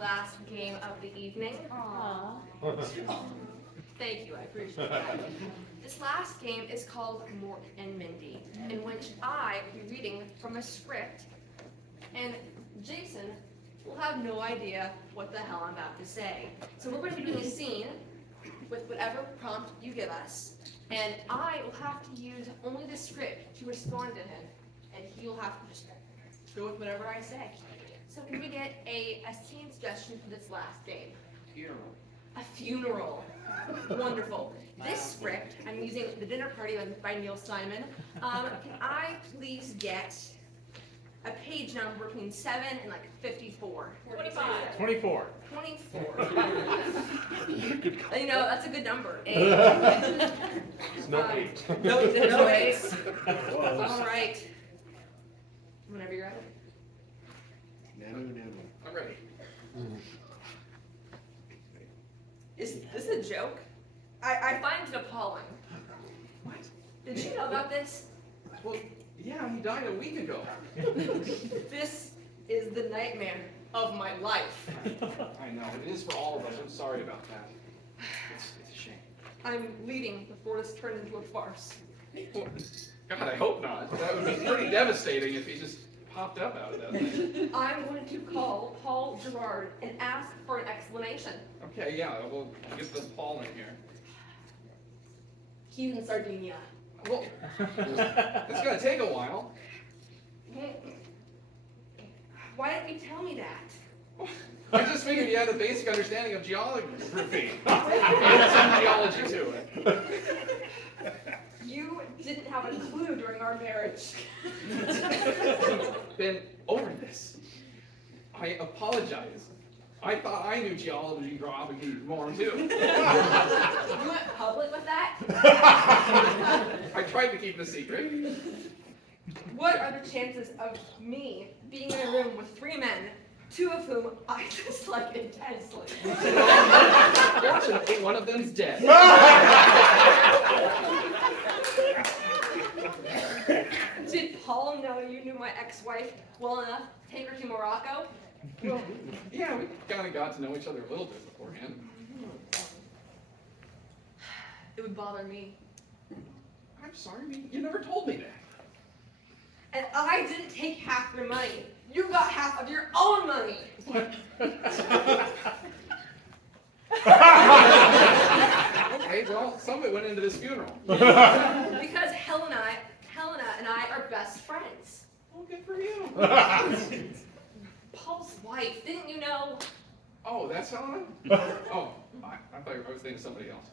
last game of the evening. Aww. Thank you, I appreciate that. This last game is called Mork and Mindy, in which I will be reading from a script, and Jason will have no idea what the hell I'm about to say. So we're going to be doing a scene with whatever prompt you give us, and I will have to use only the script to respond to him, and he'll have to just go with whatever I say. So can we get a scene suggestion for this last game? Funeral. A funeral. Wonderful. This script, I'm using The Dinner Party by Neil Simon. Can I please get a page number between 7 and like 54? 25. 24. 24. You know, that's a good number. It's no 8. No 8s. All right. Whenever you're ready. I'm ready. Is this a joke? I find it appalling. What? Did you know about this? Well, yeah, he died a week ago. This is the nightmare of my life. I know, it is for all of us. I'm sorry about that. It's a shame. I'm leaving before this turned into a farce. Well, God, I hope not. That would be pretty devastating if he just popped up out of that thing. I'm going to call Paul Gerard and ask for an explanation. Okay, yeah, we'll get the Paul in here. He's in Sardinia. Well, it's gonna take a while. Why didn't you tell me that? I just figured you had a basic understanding of geography. And some geology to it. You didn't have a clue during our marriage. Been over this. I apologize. I thought I knew geology more too. You went public with that? I tried to keep it a secret. What are the chances of me being in a room with 3 men, 2 of whom I dislike intensely? Fortunately, one of them's dead. Did Paul know you knew my ex-wife well enough to take her to Morocco? Well, yeah, we kind of got to know each other a little bit beforehand. It would bother me. I'm sorry, you never told me that. And I didn't take half your money. You got half of your own money. Okay, well, some of it went into this funeral. Because Helena and I are best friends. Well, good for you. Paul's wife, didn't you know? Oh, that's Helena? Oh, I thought I was thinking of somebody else.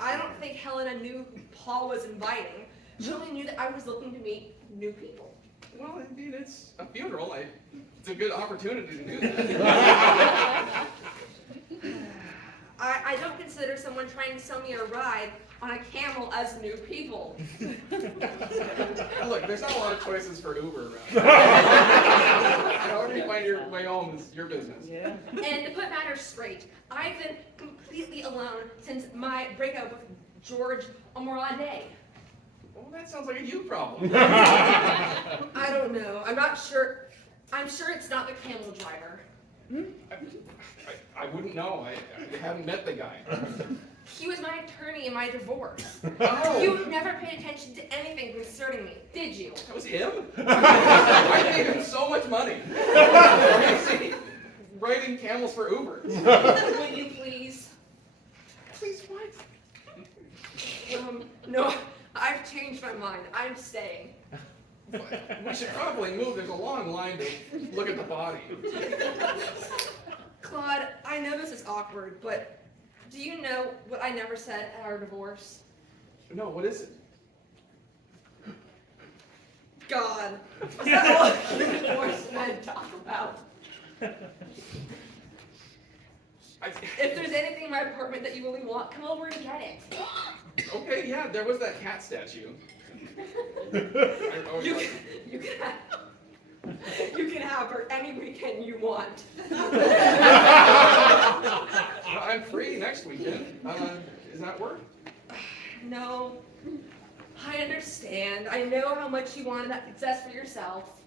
I don't think Helena knew who Paul was inviting. She only knew that I was looking to meet new people. Well, indeed, it's a funeral. It's a good opportunity to do that. I don't consider someone trying to sell me a ride on a camel as new people. Look, there's not a lot of choices for Uber around. However you find your way home is your business. Yeah. And to put matters straight, I've been completely alone since my breakup with George Omorade. Well, that sounds like a you problem. I don't know. I'm not sure. I'm sure it's not the camel driver. I wouldn't know. I haven't met the guy. He was my attorney in my divorce. Oh. You never paid attention to anything concerning me, did you? That was him? I paid him so much money. See, riding camels for Uber. Will you please? Please what? No, I've changed my mind. I'm staying. We should probably move. There's a long line to look at the body. Claude, I know this is awkward, but do you know what I never said at our divorce? No, what is it? God. Is that all divorce men talk about? If there's anything in my apartment that you really want, come over and get it. Okay, yeah, there was that cat statue. You can have her any weekend you want. I'm free next weekend. Is that work? No, I understand. I know how much you wanted that success for yourself.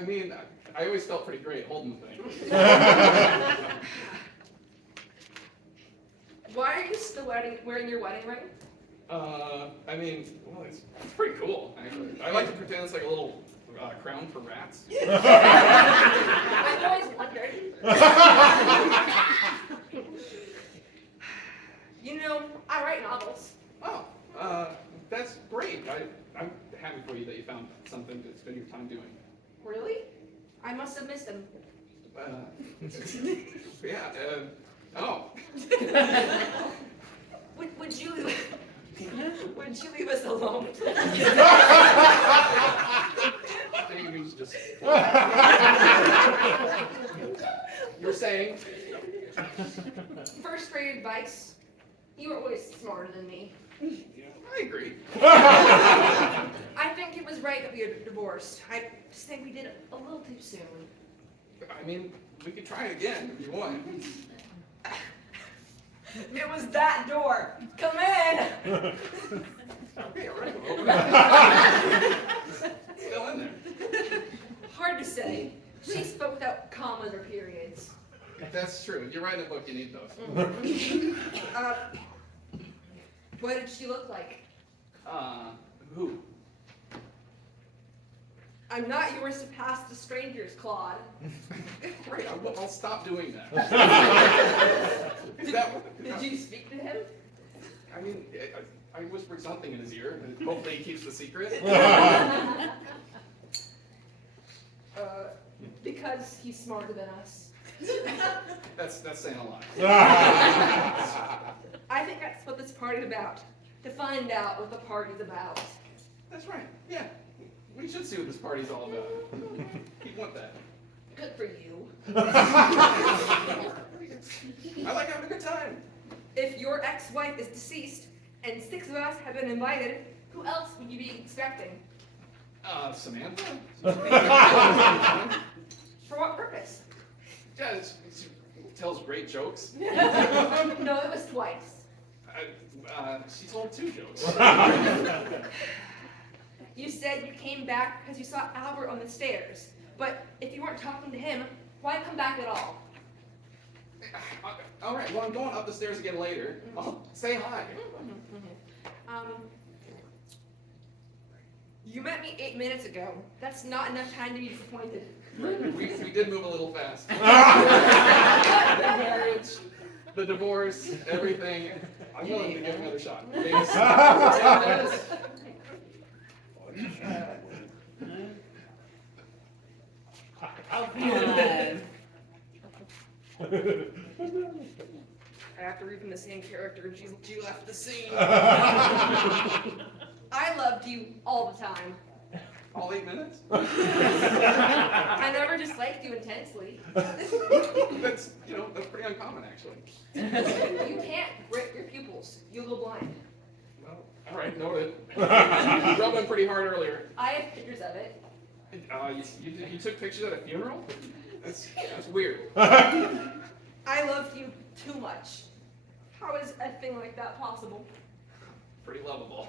I mean, I always felt pretty great holding the thing. Why are you still wearing your wedding ring? I mean, well, it's pretty cool, actually. I like to pretend it's like a little crown for rats. I've always wondered. You know, I write novels. Oh, that's great. I'm happy for you that you found something to spend your time doing. Really? I must have missed them. Yeah, oh. Would you leave us alone? Things just... You're saying? First grade advice. You were always smarter than me. I agree. I think it was right that we had divorced. I just think we did it a little too soon. I mean, we could try it again if you want. It was that door. Come in. Okay, all right. Open it. Still in there. Hard to say. She spoke without commas or periods. That's true. If you're writing a book, you need those. What did she look like? Who? I'm not yours to pass to strangers, Claude. Right, I'll stop doing that. Is that Did you speak to him? I mean, I whispered something in his ear, and hopefully he keeps the secret. Because he's smarter than us. That's saying a lot. I think that's what this party's about. To find out what the party's about. That's right. Yeah, we should see what this party's all about. You want that? Good for you. I like having a good time. If your ex-wife is deceased and 6 of us have been invited, who else would you be expecting? Samantha? For what purpose? Yeah, she tells great jokes. No, it was twice. She told 2 jokes. You said you came back because you saw Albert on the stairs. But if you weren't talking to him, why come back at all? All right, well, I'm going up the stairs again later. I'll say hi. You met me 8 minutes ago. That's not enough time to be disappointed. We did move a little fast. The marriage, the divorce, everything. I'm willing to give it another shot. Maybe 10 minutes. I have to read from the same character and she left the scene. I loved you all the time. All 8 minutes? I never disliked you intensely. That's pretty uncommon, actually. You can't grit your pupils. You'll go blind. Well, all right, noted. You rubbed them pretty hard earlier. I have pictures of it. You took pictures at a funeral? That's weird. I loved you too much. How is a thing like that possible? Pretty lovable.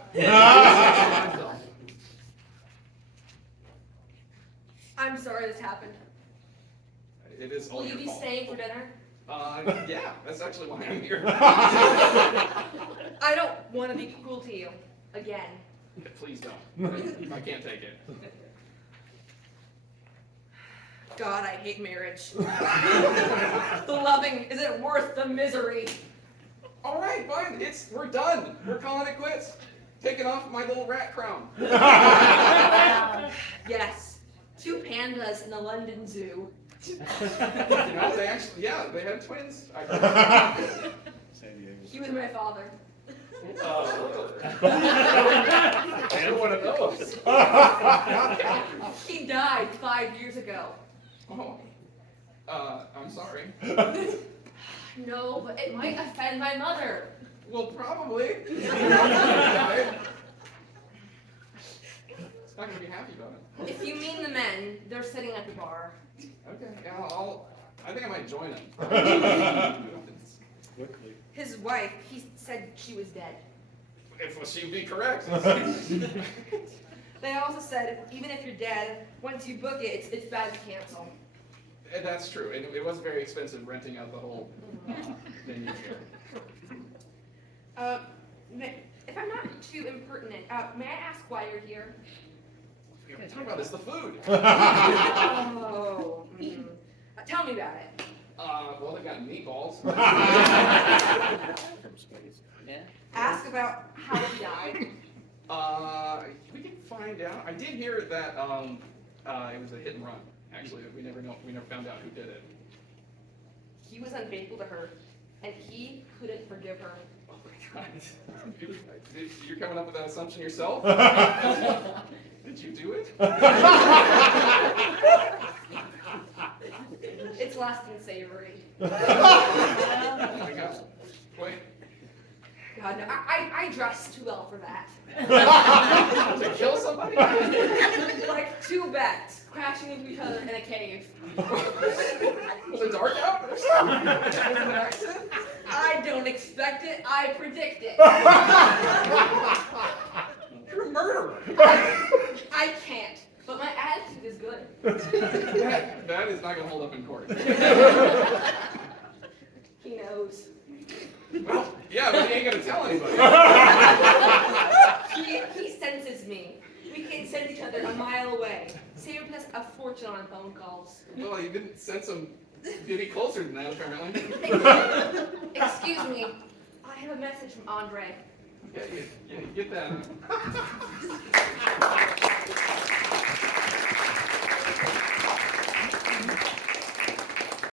I'm sorry this happened. It is all Will you your be fault. staying for dinner? Yeah, that's actually why I'm here. I don't want to be cruel to you. Again. Please don't. I can't take it. God, I hate marriage. The loving isn't worth the misery. All right, fine. We're done. We're calling it quits. Taking off my little rat crown. Yes. 2 pandas in the London Zoo. They actually, they had twins. He was my father. And one of those. He died 5 years ago. Oh. I'm sorry. No, but it might offend my mother. Well, probably. It's not going to be happy about it. If you mean the men, they're sitting at the bar. Okay, yeah, I think I might join them. His wife, he said she was dead. If she'd be correct. They also said, even if you're dead, once you book it, it's bad to cancel. And that's true, and it was very expensive renting out the whole venue here. If I'm not too impertinent, may I ask why you're here? We were talking about this, the food. Oh, tell me about it. Well, they got meatballs. Ask about how he died. We can find out. I did hear that it was a hit and run. Actually, we never found out who did it. He was unfaithful to her, and he couldn't forgive her. Oh my God! You're coming up with that assumption yourself? Did you do it? It's less than savory. Oh my God! Wait. God, no, I dressed too well for that. To kill somebody? Like two bats crashing into each other in a cave. Was it dark out? Was it an accident? I don't expect it, I predict it. You're a murderer. I can't, but my attitude is good. That is not going to hold up in court. He knows. Well, yeah, but he ain't going to tell anybody. He senses me. We can send each other a mile away. Saved us a fortune on phone calls. Well, you didn't sense him any closer than that, apparently. Excuse me. I have a message from Andre. Yeah, get that.